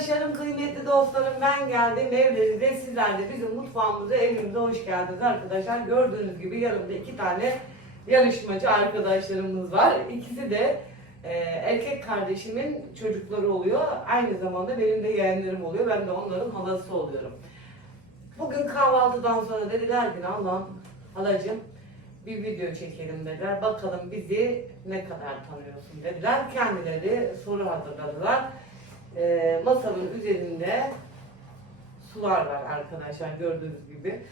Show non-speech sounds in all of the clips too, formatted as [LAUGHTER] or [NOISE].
arkadaşlarım, kıymetli dostlarım ben geldim evlerinize. Sizler de bizim mutfağımıza, evimize hoş geldiniz arkadaşlar. Gördüğünüz gibi yanımda iki tane yarışmacı arkadaşlarımız var. İkisi de e, erkek kardeşimin çocukları oluyor. Aynı zamanda benim de yeğenlerim oluyor. Ben de onların halası oluyorum. Bugün kahvaltıdan sonra dediler ki Allah'ım halacığım bir video çekelim dediler. Bakalım bizi ne kadar tanıyorsun dediler. Kendileri soru hazırladılar. Ee, masanın üzerinde sular var arkadaşlar gördüğünüz gibi.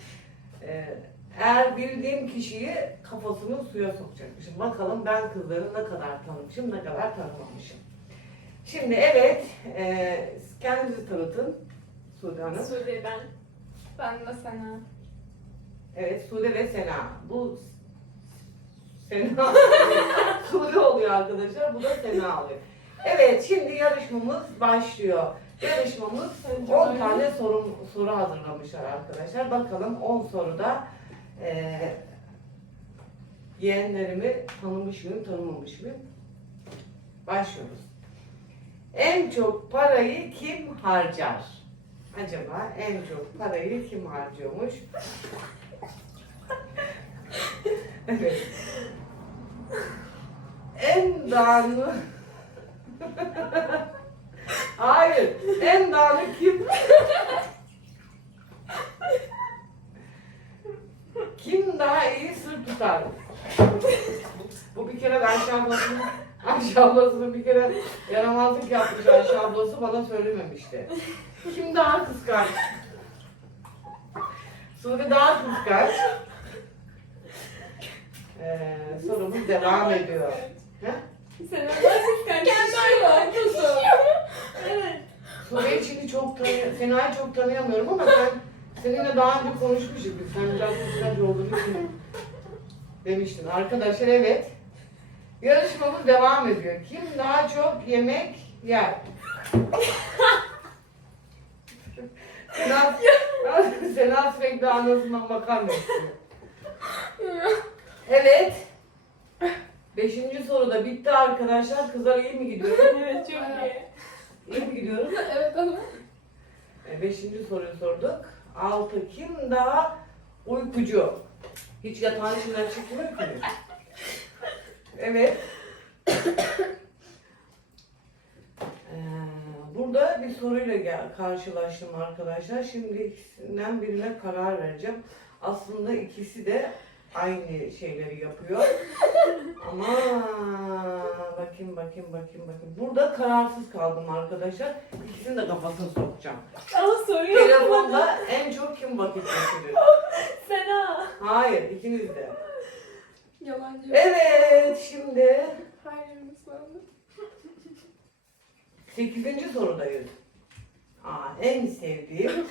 Ee, eğer bildiğim kişiyi kafasını suya sokacakmışım. Bakalım ben kızları ne kadar tanımışım, ne kadar tanımamışım. Şimdi evet, e, kendinizi tanıtın Sude Hanım. Sude ben. Ben de sana. Evet, Sude ve Sena. Bu Sena [LAUGHS] Sude oluyor arkadaşlar. Bu da Sena oluyor. Evet, şimdi yarışmamız başlıyor. Yarışmamız 10 tane soru, soru hazırlamışlar arkadaşlar. Bakalım 10 soruda eee yeğenlerimi tanımış mıyım, tanımamış mıyım? Başlıyoruz. En çok parayı kim harcar? Acaba en çok parayı kim harcıyormuş? [LAUGHS] evet. En dağını... [LAUGHS] Hayır. En dağını kim? [LAUGHS] kim daha iyi sır tutar? Bu bir kere Ayşe ablasının, Ayşe ablasının bir kere yaramazlık yapmış Ayşe ablası bana söylememişti. Kim daha kıskanç? Suudi daha kıskanç. Ee, sorumuz devam ediyor. Sen öyle kıskanç. Kendi haklısın. Evet. Çok tanı Sena'yı çok tanıyamıyorum ama ben [LAUGHS] seninle daha önce konuşmuştuk biz. Sen biraz kıskanç olduğunu için demiştin. Arkadaşlar evet. Yarışmamız devam ediyor. Kim daha çok yemek yer? Sena, Sena sürekli anasından istiyor. Evet. Beşinci soru da bitti arkadaşlar. Kızlar iyi mi gidiyor? Evet çok iyi. İyi mi gidiyoruz? Evet ama. E, Beşinci soruyu sorduk. Altı. Kim daha uykucu? Hiç yatağın içinden çıkmıyor ki. [LAUGHS] Evet. Ee, burada bir soruyla gel, karşılaştım arkadaşlar. Şimdi ikisinden birine karar vereceğim. Aslında ikisi de aynı şeyleri yapıyor. [LAUGHS] Ama bakayım bakayım bakayım. Burada kararsız kaldım arkadaşlar. İkisini de kafasına sokacağım. Ama soruyor. Telefonda en çok kim vakit geçiriyor? [LAUGHS] Sena. Hayır, ikiniz de. Yalancı. Evet, şimdi Hayır sandım. 8. sorudayız. Aa, en sevdiğim,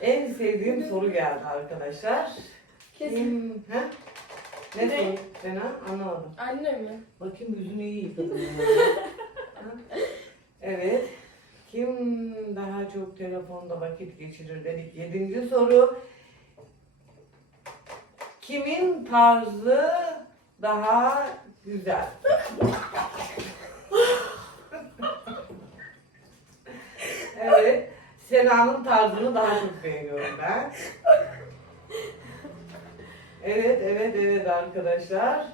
en sevdiğim soru geldi arkadaşlar. Kesin. Kim? He? Ne, Ne? soru? Fena anlamadım. Anne mi? Bakayım yüzünü iyi yıkadın. [LAUGHS] Evet. Kim daha çok telefonda vakit geçirir dedik. Yedinci soru. Kimin tarzı daha güzel? evet. Sena'nın tarzını daha çok beğeniyorum ben. Evet, evet, evet arkadaşlar.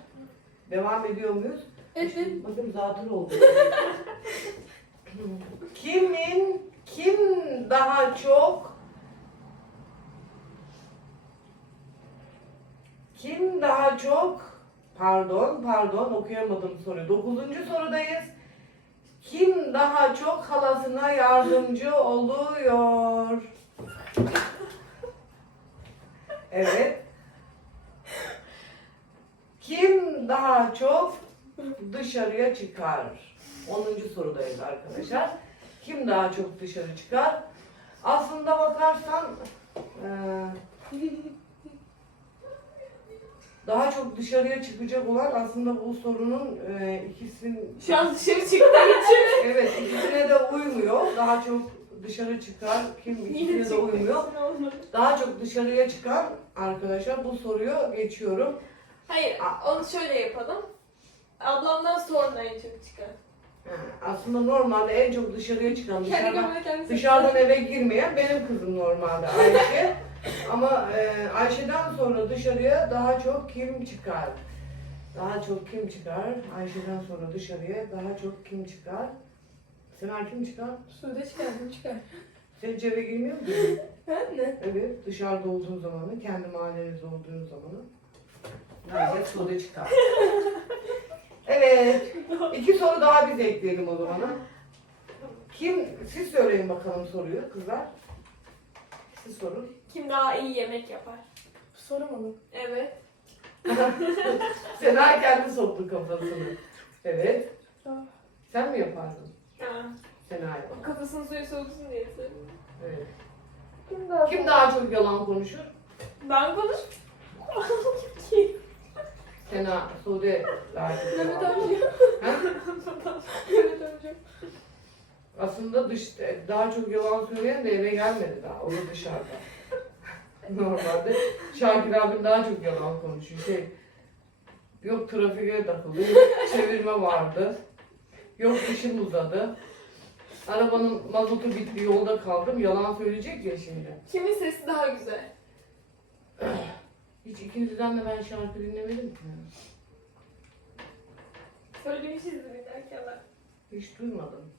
Devam ediyor muyuz? Evet. Bakın zatür oldu. Kimin, kim daha çok kim daha çok pardon pardon okuyamadım soruyu. Dokuzuncu sorudayız. Kim daha çok halasına yardımcı oluyor? Evet. Kim daha çok dışarıya çıkar? 10. sorudayız arkadaşlar. Kim daha çok dışarı çıkar? Aslında bakarsan eee, daha çok dışarıya çıkacak olan aslında bu sorunun eee ikisinin Şu an dışarı çıktığı için. [LAUGHS] evet ikisine de uymuyor. Daha çok dışarı çıkar. Kim ikisine de uymuyor. Daha çok dışarıya çıkan arkadaşlar bu soruyu geçiyorum. Hayır, onu şöyle yapalım. Ablamdan sonra en çok çıkar. Ha, Aslında normalde en çok dışarıya çıkan, Kendi dışarıdan, gömleği kendisi. dışarıdan eve girmeyen benim kızım normalde Ayşe. [LAUGHS] Ama e, Ayşe'den sonra dışarıya daha çok kim çıkar? Daha çok kim çıkar? Ayşe'den sonra dışarıya daha çok kim çıkar? Sener kim çıkar? Suda çıkardım çıkar. Sen hiç eve girmiyor musun? [LAUGHS] Ben de. Evet, dışarıda olduğun zamanı, kendi mahallenizde olduğun zamanı. Nerede? Soda çıkar. [LAUGHS] evet, iki soru daha biz ekleyelim o zaman. ha. Kim, siz söyleyin bakalım soruyu kızlar. Siz sorun. Kim daha iyi yemek yapar? Soru mu bu? Evet. [LAUGHS] Sena kendi soktu kafasını. Evet. Ah. Sen mi yapardın? Ha. Sena yapar. Kafasının suyu soğusun diye söyledim. Evet. Kim daha? Kim daha çok yalan konuşur? Ben konuş. [LAUGHS] Kim? Sena, Sude Mehmet yalan. amca. Ha? Mehmet amca. Aslında dış, daha çok yalan söyleyen de eve gelmedi daha. O da dışarıda. [LAUGHS] Normalde Şakir abim daha çok yalan konuşuyor. Şey, yok trafiğe takıldı, yok çevirme vardı. Yok işim uzadı. Arabanın mazotu bitti, yolda kaldım. Yalan söyleyecek ya şimdi. Kimin sesi daha güzel? [SIGHS] Hiç ikinizden de ben şarkı dinlemedim ki. Söylemişizdir ben. Hiç duymadım.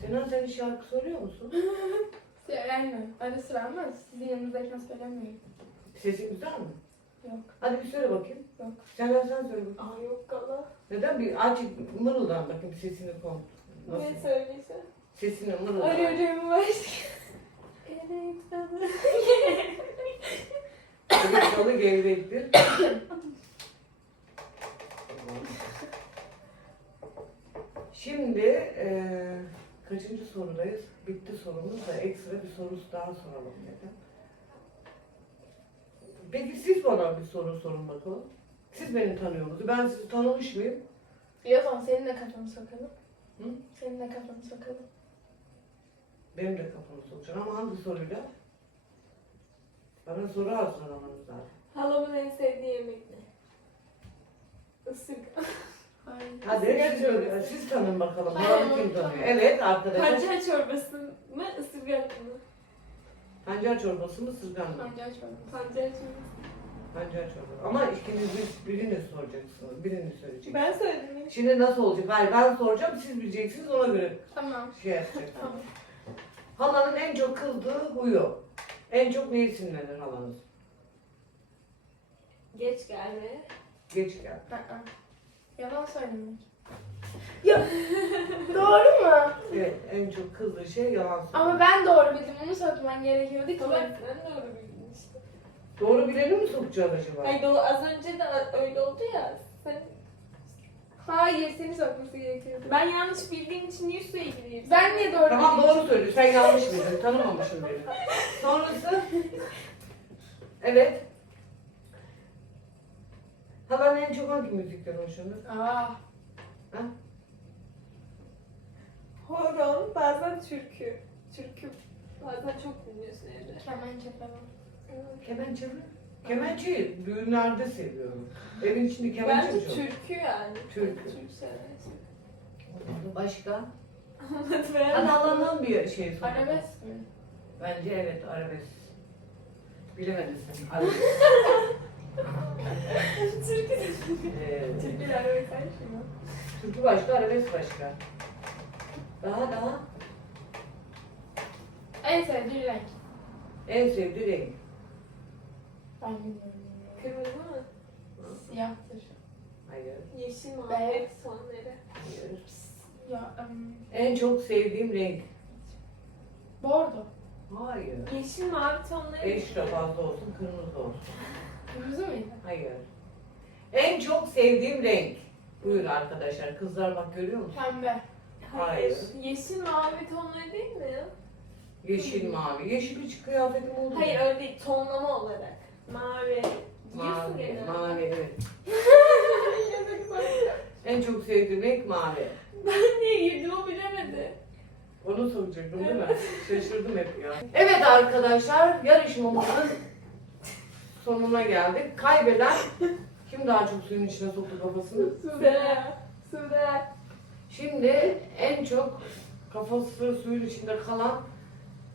Sena sen hiç şarkı soruyor musun? [LAUGHS] Söylemiyorum. Ara sıra ama sizin yanınızdayken söylemiyorum. Sesin güzel mi? Yok. Hadi bir söyle bakayım. Yok. Sen sen söyle bakayım. Aa yok kala. Neden bir açık mırıldan bakayım sesini kon. Ne Nasıl? söyleyse? Sesini mırıldan. Arıyorum başka. [LAUGHS] Evet baba. [LAUGHS] Salı gevrektir. Şimdi eee kaçıncı sorudayız? Bitti sorumuz da ekstra bir soru daha soralım dedim. Peki siz bana bir soru sorun bakalım. Siz beni tanıyor musunuz? Ben sizi tanımış mıyım? İyi o zaman senin de kafanı sokalım. Hı? Senin de kafanı sokalım. Benim de kafamı sokacaksın ama hangi soruyla? Bana soru hazırlamanız lazım. Halamın en sevdiği yemek ne? Isırgan. [LAUGHS] Hayır. Hadi siz, siz tanın bakalım. Hayır, Bana kim tanıyor? Evet arkadaşlar. Pancar çorbası mı ısırgan mı? Pancar çorbası mı sırgan mı? Pancar çorbası. Pancar çorbası. Pancar çorbası. Ama ikiniz bir- birini soracaksınız. Birini söyleyeceksiniz. Ben söyledim. Şimdi nasıl olacak? Hayır ben soracağım siz bileceksiniz ona göre Tamam. şey yapacaksınız. Tamam. Halanın en çok kızdığı huyu. En çok neyi sinirlenir halanız? Geç gelme. Geç gel. Aa. Yalan söylemek. [LAUGHS] Ya doğru mu? Evet en çok kızdığı şey yalan söylemek. Ama ben doğru bildim. Onu söylemen gerekiyordu ki. Tamam sen doğru bildin işte. Doğru bileni mi sokacaksın acaba? Hayır doğru, az önce de öyle oldu ya. Sen, Hayır seni sokması gerekiyordu. ben yanlış bildiğim için niye suya gireyim? Ben niye doğru Tamam doğru söylüyor. Sen yanlış bildin. Tanımamışsın beni. Sonrası. Evet. Halan en çok hangi müzikten hoşlanır? Aa. Horon bazen türkü. Türkü bazen çok dinliyorsun evde. Kemençe falan. Kemençe mi? Kemençeyi düğünlerde seviyorum. Evin içinde kemençe mi Bence çok? türkü yani. Türkü. Türk seversin. Başka? Hadi ben. Allah'ın bir şey sor. Arabesk mi? Bence evet arabesk. Bilemedin sen. Arabesk. [LAUGHS] Türkü de Ee, Türküler öyle sen şunu. Türkü başka, arabesk başka. Daha daha. En sevdiğin renk. En sevdiği renk. Ben bilmiyorum. Kırmızı mı? Siyahtır. Hayır. Yeşil mavi Beyaz. sonları. Hayır. Ya, um, En çok sevdiğim renk. bordo. Hayır. Yeşil mavi tonları. Ekstra fazla olsun, kırmızı olsun. Kırmızı mıydı? Hayır. En çok sevdiğim renk. Buyur arkadaşlar. Kızlar bak görüyor musun? Pembe. Hayır. Yeşil mavi tonları değil mi? Yeşil mavi. Yeşil hiç kıyafetim oldu mu? Hayır öyle değil. Tonlama olarak. Mavi. Mavi, gene. mavi evet. [LAUGHS] En çok sevdiğim renk mavi. Ben niye o bilemedi. Onu soracaktım değil mi? Şaşırdım hep ya. Evet arkadaşlar yarışmamızın sonuna geldik. Kaybeden kim daha çok suyun içine soktu kafasını? Sude. Sude. Şimdi en çok kafası suyun içinde kalan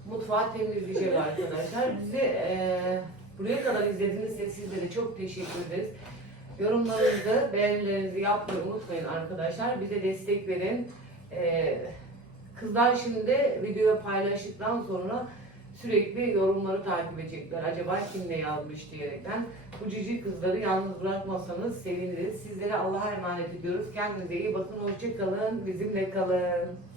mutfağı temizleyecek arkadaşlar. Bizi eee, buraya kadar izlediğiniz için sizlere çok teşekkür ederiz. Yorumlarınızı, beğenilerinizi yapmayı unutmayın arkadaşlar. Bize destek verin. Eee, kızlar şimdi videoyu paylaştıktan sonra sürekli yorumları takip edecekler. Acaba kim ne yazmış diyerekten. Bu cici kızları yalnız bırakmasanız seviniriz. Sizlere Allah'a emanet ediyoruz. Kendinize iyi bakın. Hoşça kalın. Bizimle kalın.